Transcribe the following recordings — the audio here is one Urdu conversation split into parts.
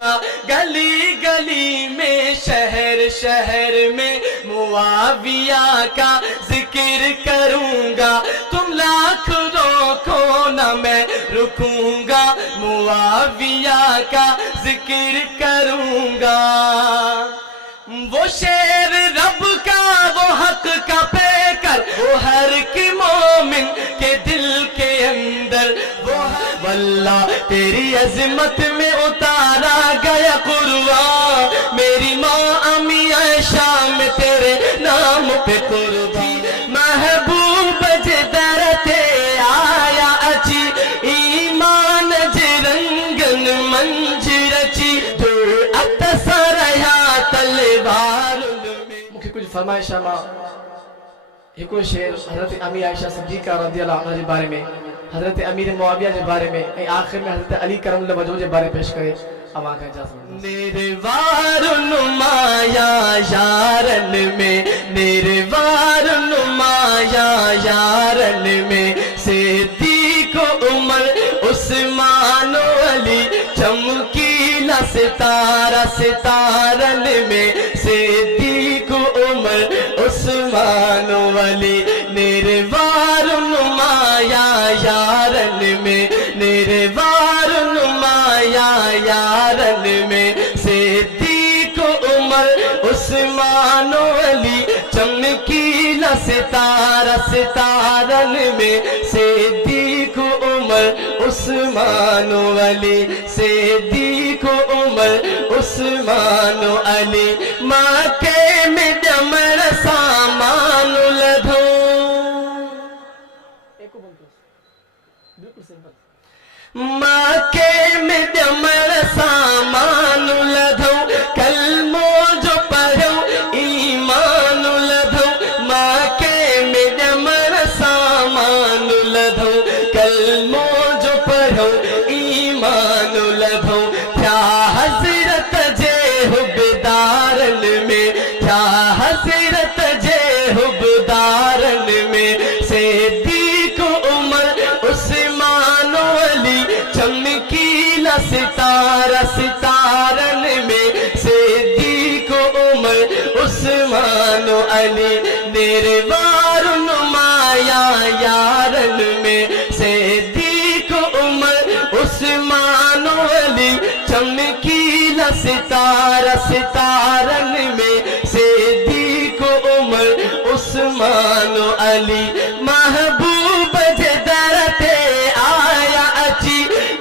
گلی گلی میں شہر شہر میں معاویہ کا ذکر کروں گا، تم لاکھ روکو نہ میں رکوں گا، معاویہ کا ذکر کروں گا۔ وہ شیر رب کا، وہ حق کا پیکر، وہ ہر ایک مومن کے دل کے اندر وہ ہے۔ واللہ تیری عظمت میں اتارا گیا قرآن، میری ماں امی عائشہ میں تیرے نام پہ قربان۔ محبوب جدرتے آیا اچی، ایمان جرنگن منجرچی، جرأت سریا تلوار میں۔ مکھی کچھ فرمائشہ ماں ایک شعر حضرت امی عائشہ صدیقہ رضی اللہ عنہ کے بارے میں، حضرت امیر معاویہ کے بارے میں، آخر میں حضرت علی کرم اللہ وجہ کے بارے پیش کرے۔ اما کا اجازت نروار نمایا یارن میں، نروار نمایا یارن میں، صدیق عمر عثمان و علی، چمکیلا ستارہ ستارن میں، صدیق عمر عثمان و علی، نروار نمایا یارن میں، نروار نمایا یارن میں، صدیق عمر عثمان و علی، چمکیلا ستارہ ستارن میں، صدیق عمر عثمان و علی، صدیق عمر عثمان و علی۔ مکے میں جمر سامان لدھو، مکے میں جمر سامان لدھو، کلموں جو پڑھو ایمان لدھو، مکے میں جمر سامان لدھو، کلموں جو پڑھو ایمان لدھو۔ کیا حضرت جے حبدارن میں، کیا حضرت جے حبدارن میں، صدیق عمر عثمان و علی، چمکیلا ستارہ ستارن میں، صدیق عمر عثمان و علی، نروار نمایا یارن میں، صدیق عمر عثمان و علی، چمکیلا ستارہ ستارن میں، صدیق عمر عثمان و علی۔ محبوب جدرتے آیا اچی،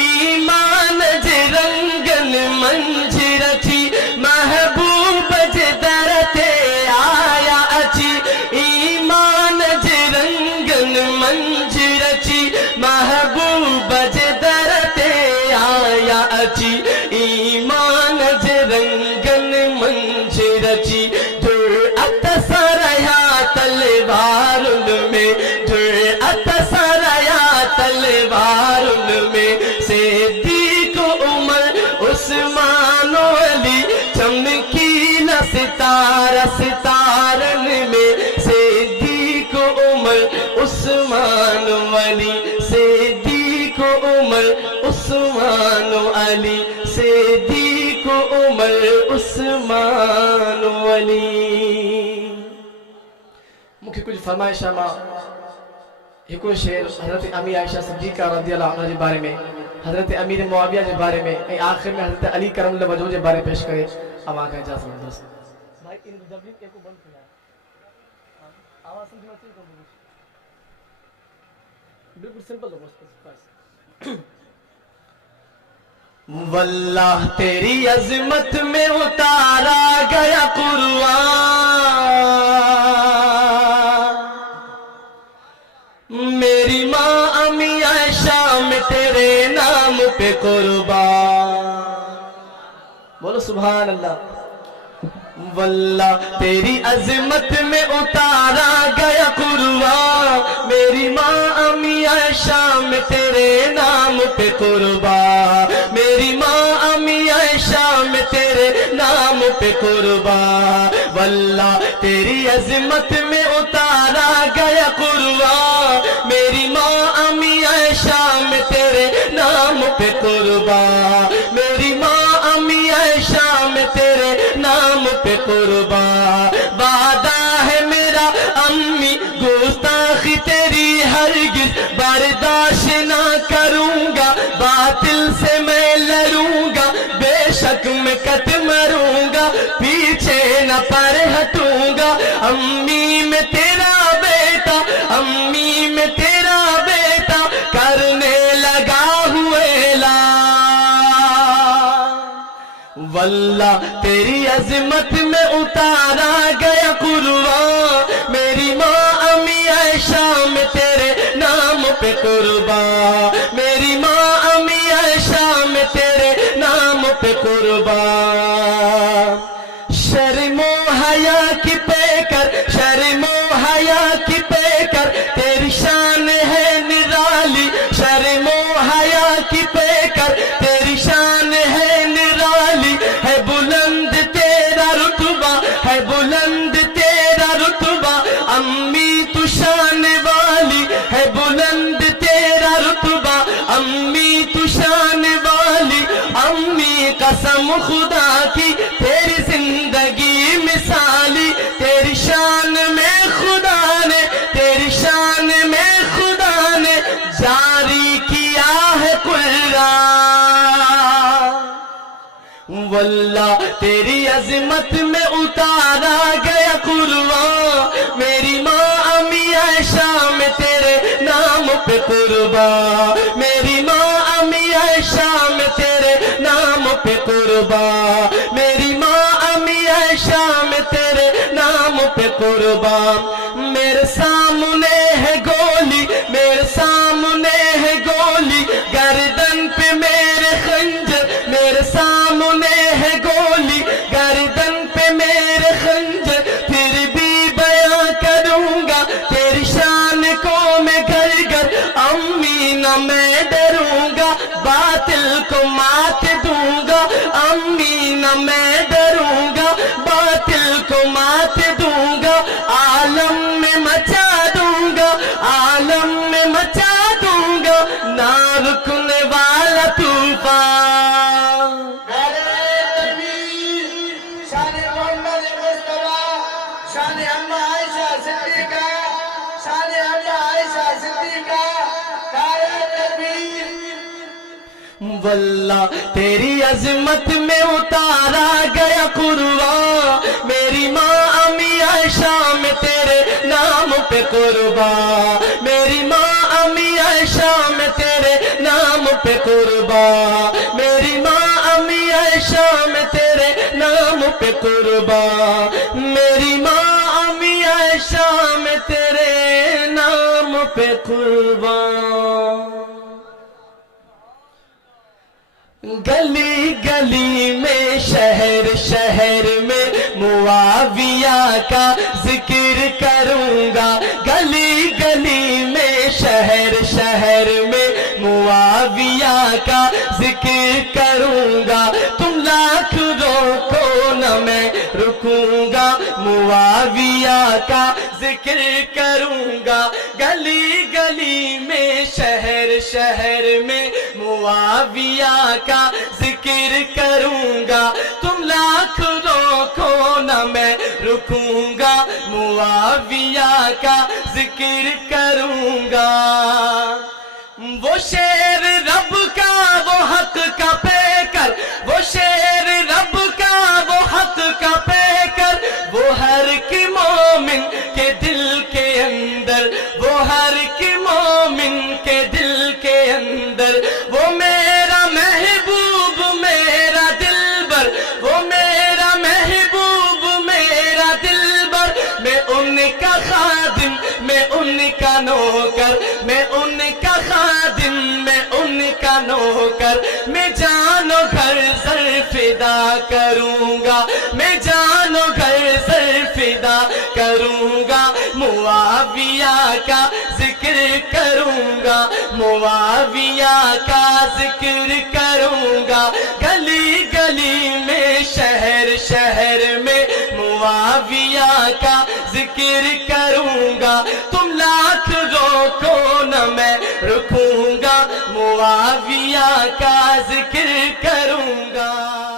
ایمان جرنگن منجرچی، محبوب جدرتے آیا اچی، ایمان جرنگن منجرچی، محبوب جدرتے آیا اچی، ایمان جرنگن منجرچی، جرأت سریا تلوارن میں، جرأت سریا تلوارن میں، صدیق عمر عثمان و علی، چمکیلا ستارہ ستارن میں، صدیق عمر عثمان و علی، صدیق عمر عثمان و علی، صدیق عمر عثمان و علی۔ مکھی کچھ فرمائشہ ماں ایک شعر حضرت امی عائشہ صدیقہ رضی اللہ عنہ کے بارے میں، حضرت امیر معاویہ کے بارے میں، آخر میں حضرت علی کرم اللہ وجہ کے بارے پیش کرے۔ اما کا اجازت دوست بھائی ان ڈبلنگ ایک کو بند کیا آواز سمجھنا چاہیے تو بالکل سمپل ہو بس۔ واللہ تیری عظمت میں اتارا گیا قرآن، میری ماں امی عائشہ میں تیرے نام پہ قربان، بولو سبحان اللہ۔ واللہ تیری عظمت میں اتارا گیا قرآن، میری ماں امی عائشہ میں تیرے نام پہ قربان، میری ماں امی عائشہ میں تیرے نام پہ قربان۔ واللہ تیری عظمت میں اتارا گیا قرآن، میری ماں امی عائشہ میں تیرے نام پہ قربان، میری ماں امی شک میں کٹ مروں گا پیچھے نہ پر ہٹوں گا امی میں تیرا بیٹا امی میں تیرا بیٹا کرنے لگا ہوئے لا واللہ تیری عظمت میں اتارا گیا قربان میری ماں امی عائشہ میں تیرے نام پہ قربان میری ماں امی عائشہ میں تیرے نام پہ قربان شرم و حیا کی پے کر شرم و حیا کی پے کر تیری شان ہے نرالی شرم و حیا کی پے کر تیری شان ہے نرالی ہے بلند تیرا رتبہ ہے بلند تیرا رتبہ امی تو شان والی ہے بلند تیرا رتبہ امی تو شان والی امی قسم خدا کی تیری زندگی مثالی تیری شان میں خدا نے تیری شان میں خدا نے جاری کیا ہے قرآن واللہ تیری عظمت میں اتارا گیا قربان میری ماں امی عائشہ میں تیرے نام پہ قربان میری ماں امی عائشہ میں تیرے نام پہ قربان میری ماں امی عائشہ میں تیرے نام پہ قربان میرے سامنے ہے گولی میرے سامنے ہے گولی گردن پہ میرے خنجر میرے سامنے ہے گولی گردن پہ میرے خنجر پھر بھی بیان کروں گا تیری شان کو میں گھر گھر امی نہ میں ڈروں گا باطل کو مات دوں گا امی نہ میں ڈروں گا باطل کو مات دوں گا عالم میں مچا دوں گا عالم میں مچا دوں گا نہ رکنے والا طوفان شان محمد مصطفیٰ شان اما عائشہ صدیقہ شان اما عائشہ صدیقہ نعرہ تکبیر واللہ تیری عظمت میں اتارا گیا قربان میری ماں امی عائشہ میں تیرے نام پہ قربان میری ماں امی عائشہ میں تیرے نام پہ قربان میری ماں امی عائشہ میں تیرے نام پہ قربان میری ماں امی عائشہ میں تیرے نام پہ قربان گلی گلی میں شہر شہر میں معاویہ کا ذکر کروں گا گلی گلی میں شہر شہر میں معاویہ کا ذکر کروں گا تم لاکھ روکو نہ میں رکوں گا معاویہ کا ذکر کروں گا گلی گلی میں شہر شہر میں معاویہ کا ذکر کروں گا تم لاکھ روکو نہ میں رکوں گا معاویہ کا ذکر کروں گا وہ شیر رب کا وہ حق کا پے کر وہ شیر رب کا وہ حق کا پے کر وہ ہر کی مومن کے دل کے اندر وہ ہر کی مومن کے دل کے اندر وہ میرا محبوب میرا دلبر وہ میرا محبوب میرا دلبر میں ان کا خادم میں ان کا نوکر میں ان کا خادم میں ان کا نوکر میں جان و گھر سر فدا کروں گا میں جان و گھر سر فدا کروں گا معاویہ کا ذکر کروں گا معاویہ کا ذکر کروں گا گلی گلی میں شہر شہر میں معاویہ کا ذکر کروں گا تم لاکھ روکو نہ میں رکوں گا معاویہ کا ذکر کروں گا